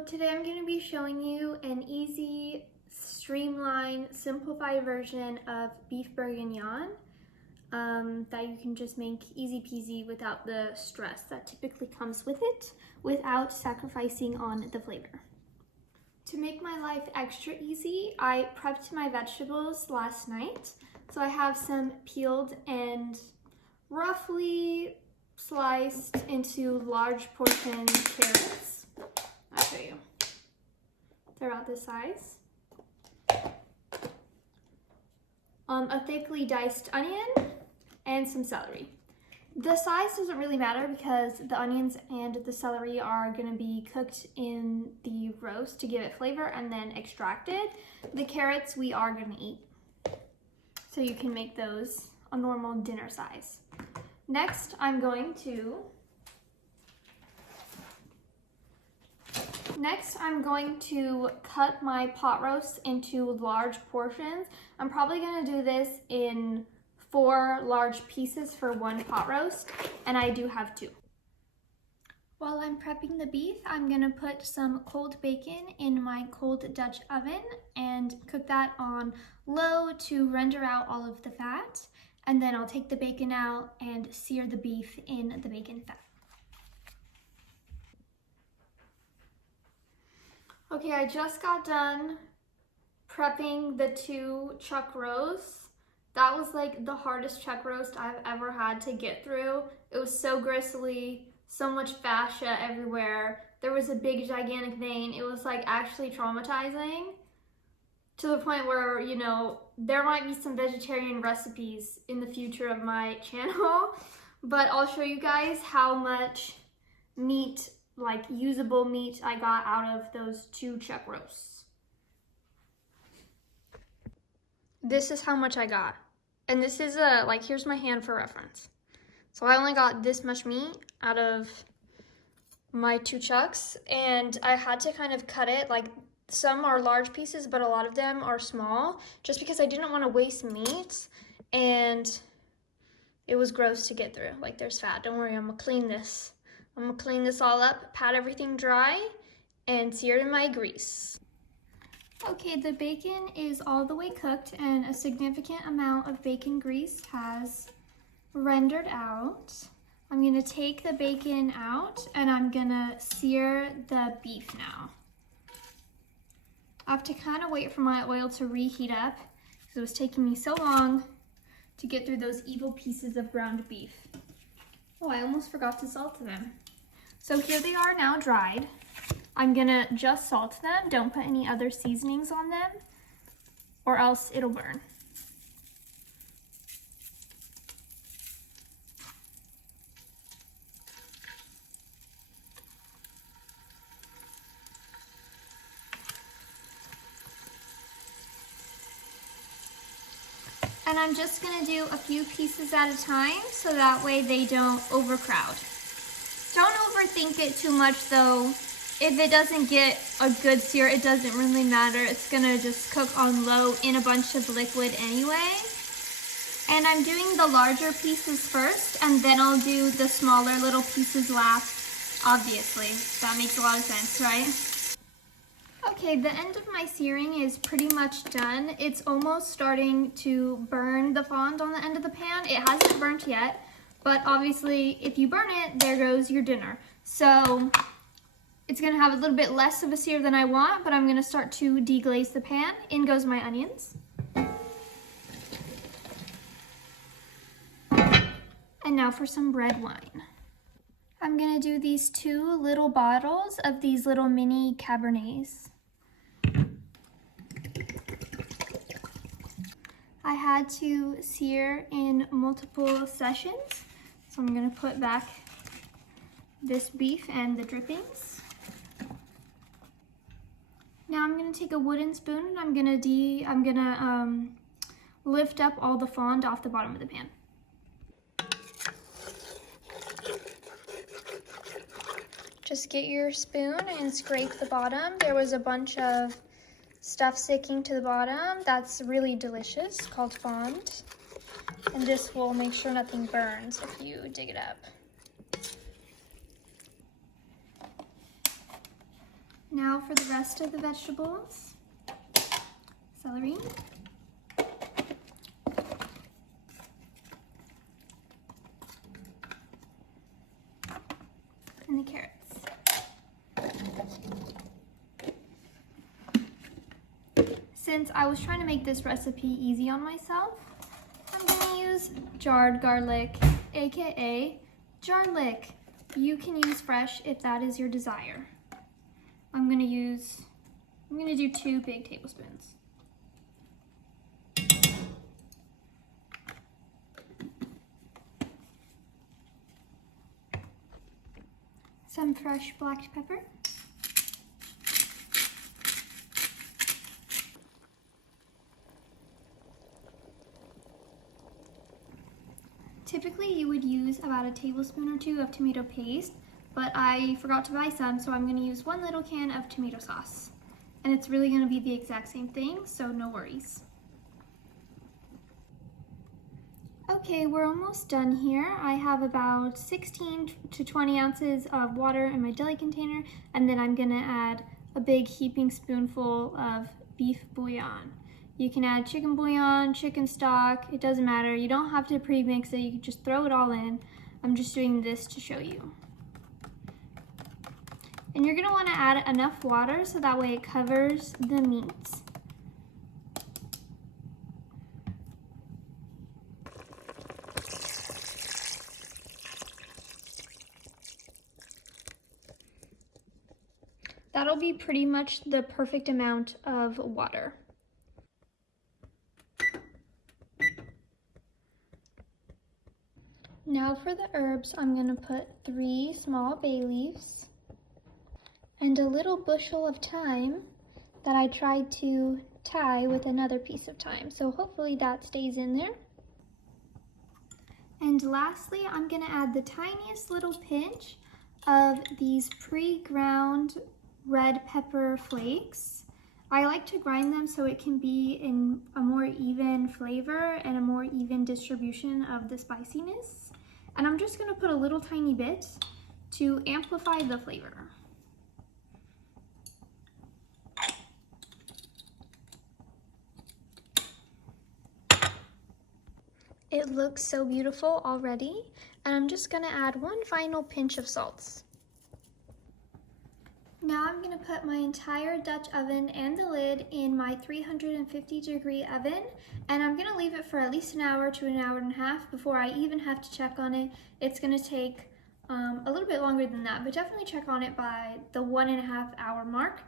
So today I'm going to be showing you an easy, streamlined, simplified version of beef bourguignon that you can just make easy peasy without the stress that typically comes with it, without sacrificing on the flavor. To make my life extra easy, I prepped my vegetables last night. So I have some peeled and roughly sliced into large portion carrots. I'll show you. They're about this size. A thickly diced onion and some celery. The size doesn't really matter because the onions and the celery are going to be cooked in the roast to give it flavor and then extracted. The carrots we are going to eat. So you can make those a normal dinner size. Next, I'm going to cut my pot roast into large portions. I'm probably going to do this in 4 large pieces for one pot roast, and I do have 2. While I'm prepping the beef, I'm going to put some cold bacon in my cold Dutch oven and cook that on low to render out all of the fat. And then I'll take the bacon out and sear the beef in the bacon fat. Okay, I just got done prepping the 2 chuck roasts. That was like the hardest chuck roast I've ever had to get through. It was so gristly, so much fascia everywhere. There was a big gigantic vein. It was like actually traumatizing to the point where, you know, there might be some vegetarian recipes in the future of my channel, but I'll show you guys how much meat, like usable meat, I got out of those 2 chuck roasts. This is how much I got. And this is here's my hand for reference. So I only got this much meat out of my 2 chucks, and I had to kind of cut it, like some are large pieces, but a lot of them are small, just because I didn't want to waste meat, and it was gross to get through. Like, there's fat. Don't worry, I'm gonna clean this. I'm gonna clean this all up, pat everything dry, and sear it in my grease. Okay, the bacon is all the way cooked, and a significant amount of bacon grease has rendered out. I'm gonna take the bacon out, and I'm gonna sear the beef now. I have to kind of wait for my oil to reheat up because it was taking me so long to get through those evil pieces of ground beef. Oh, I almost forgot to salt them. So here they are now dried. I'm gonna just salt them. Don't put any other seasonings on them or else it'll burn. And I'm just gonna do a few pieces at a time so that way they don't overcrowd. Don't overthink it too much though. If it doesn't get a good sear, it doesn't really matter. It's gonna just cook on low in a bunch of liquid anyway. And I'm doing the larger pieces first, and then I'll do the smaller little pieces last, obviously. That makes a lot of sense, right? Okay, the end of my searing is pretty much done. It's almost starting to burn the fond on the end of the pan. It hasn't burnt yet, but obviously if you burn it, there goes your dinner. So it's gonna have a little bit less of a sear than I want, but I'm gonna start to deglaze the pan. In goes my onions. And now for some red wine. I'm gonna do these 2 little bottles of these little mini Cabernets. I had to sear in multiple sessions, so I'm gonna put back this beef and the drippings. Now I'm gonna take a wooden spoon and I'm gonna lift up all the fond off the bottom of the pan. Just get your spoon and scrape the bottom. There was a bunch of stuff sticking to the bottom. That's really delicious, called fond. And this will make sure nothing burns if you dig it up. Now for the rest of the vegetables. Celery. And the carrots. Since I was trying to make this recipe easy on myself, I'm going to use jarred garlic, aka jarlic. You can use fresh if that is your desire. I'm going to do 2 big tablespoons. Some fresh black pepper. Typically you would use about a tablespoon or 2 of tomato paste, but I forgot to buy some, so I'm going to use 1 little can of tomato sauce. And it's really going to be the exact same thing, so no worries. Okay, we're almost done here. I have about 16 to 20 ounces of water in my jelly container, and then I'm going to add a big heaping spoonful of beef bouillon. You can add chicken bouillon, chicken stock, it doesn't matter. You don't have to pre-mix it, you can just throw it all in. I'm just doing this to show you. And you're gonna wanna add enough water so that way it covers the meat. That'll be pretty much the perfect amount of water. Now for the herbs, I'm going to put 3 small bay leaves and a little bushel of thyme that I tried to tie with another piece of thyme. So hopefully that stays in there. And lastly, I'm going to add the tiniest little pinch of these pre-ground red pepper flakes. I like to grind them so it can be in a more even flavor and a more even distribution of the spiciness. And I'm just going to put a little tiny bit to amplify the flavor. It looks so beautiful already, and I'm just going to add 1 final pinch of salt. Now I'm going to put my entire Dutch oven and the lid in my 350-degree oven, and I'm going to leave it for at least an hour to an hour and a half before I even have to check on it. It's going to take a little bit longer than that, but definitely check on it by the 1.5 hour mark.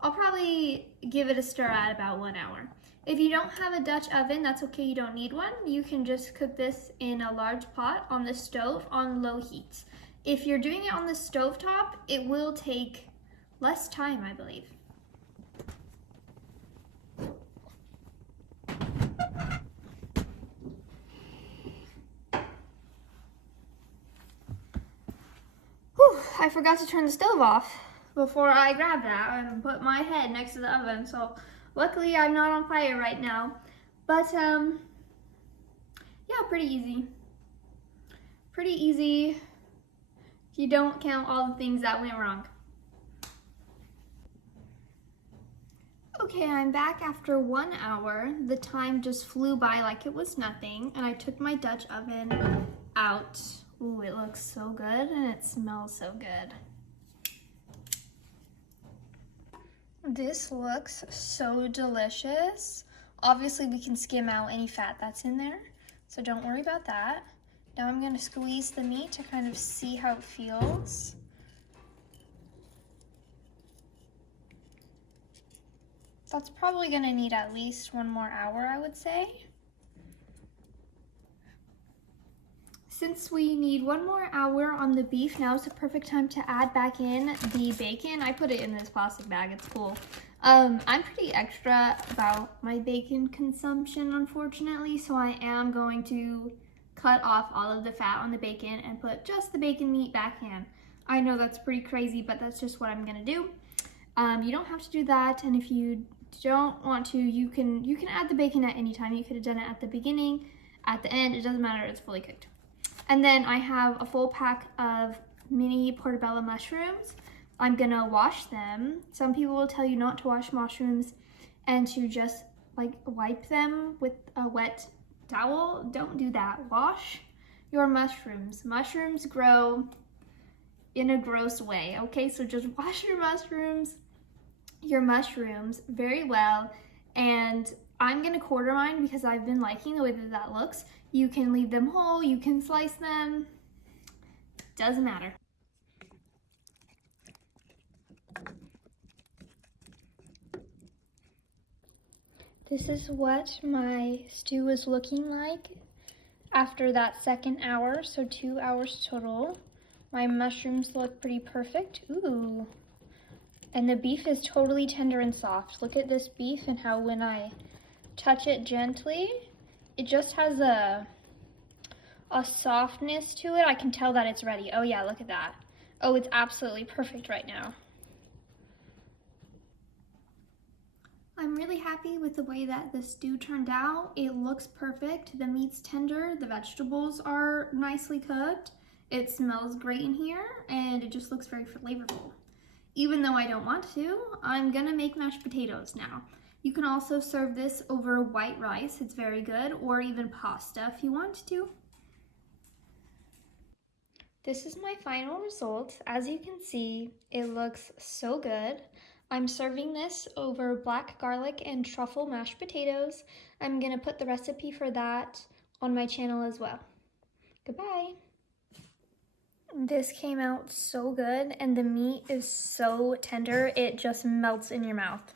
I'll probably give it a stir at about 1 hour. If you don't have a Dutch oven, that's okay, you don't need one. You can just cook this in a large pot on the stove on low heat. If you're doing it on the stovetop, it will take less time, I believe. Whew, I forgot to turn the stove off before I grabbed that and put my head next to the oven, so luckily I'm not on fire right now. But yeah, pretty easy. Pretty easy if you don't count all the things that went wrong. Okay, I'm back after 1 hour. The time just flew by like it was nothing, and I took my Dutch oven out. Ooh, it looks so good and it smells so good. This looks so delicious. Obviously we can skim out any fat that's in there, so don't worry about that. Now I'm gonna squeeze the meat to kind of see how it feels. That's probably gonna need at least 1 more hour, I would say. Since we need 1 more hour on the beef, now is the perfect time to add back in the bacon. I put it in this plastic bag, it's cool. I'm pretty extra about my bacon consumption, unfortunately, so I am going to cut off all of the fat on the bacon and put just the bacon meat back in. I know that's pretty crazy, but that's just what I'm gonna do. You don't have to do that, and if you don't want to, you can add the bacon at any time. You could have done it at the beginning, at the end, it doesn't matter, it's fully cooked. And then I have a full pack of mini portobello mushrooms, I'm gonna wash them. Some people will tell you not to wash mushrooms and to just like wipe them with a wet towel. Don't do that. Wash your mushrooms. Mushrooms grow in a gross way, okay? So just wash your mushrooms very well. And I'm gonna quarter mine because I've been liking the way that that looks. You can leave them whole, you can slice them, doesn't matter. This is what my stew is looking like after that second hour, so 2 hours total. My mushrooms look pretty perfect. Ooh. And the beef is totally tender and soft. Look at this beef and how when I touch it gently, it just has a softness to it. I can tell that it's ready. Oh yeah, look at that. Oh, it's absolutely perfect right now. I'm really happy with the way that the stew turned out. It looks perfect. The meat's tender, the vegetables are nicely cooked. It smells great in here, and it just looks very flavorful. Even though I don't want to, I'm gonna make mashed potatoes now. You can also serve this over white rice, it's very good, or even pasta if you want to. This is my final result. As you can see, it looks so good. I'm serving this over black garlic and truffle mashed potatoes. I'm gonna put the recipe for that on my channel as well. Goodbye. This came out so good and the meat is so tender, it just melts in your mouth.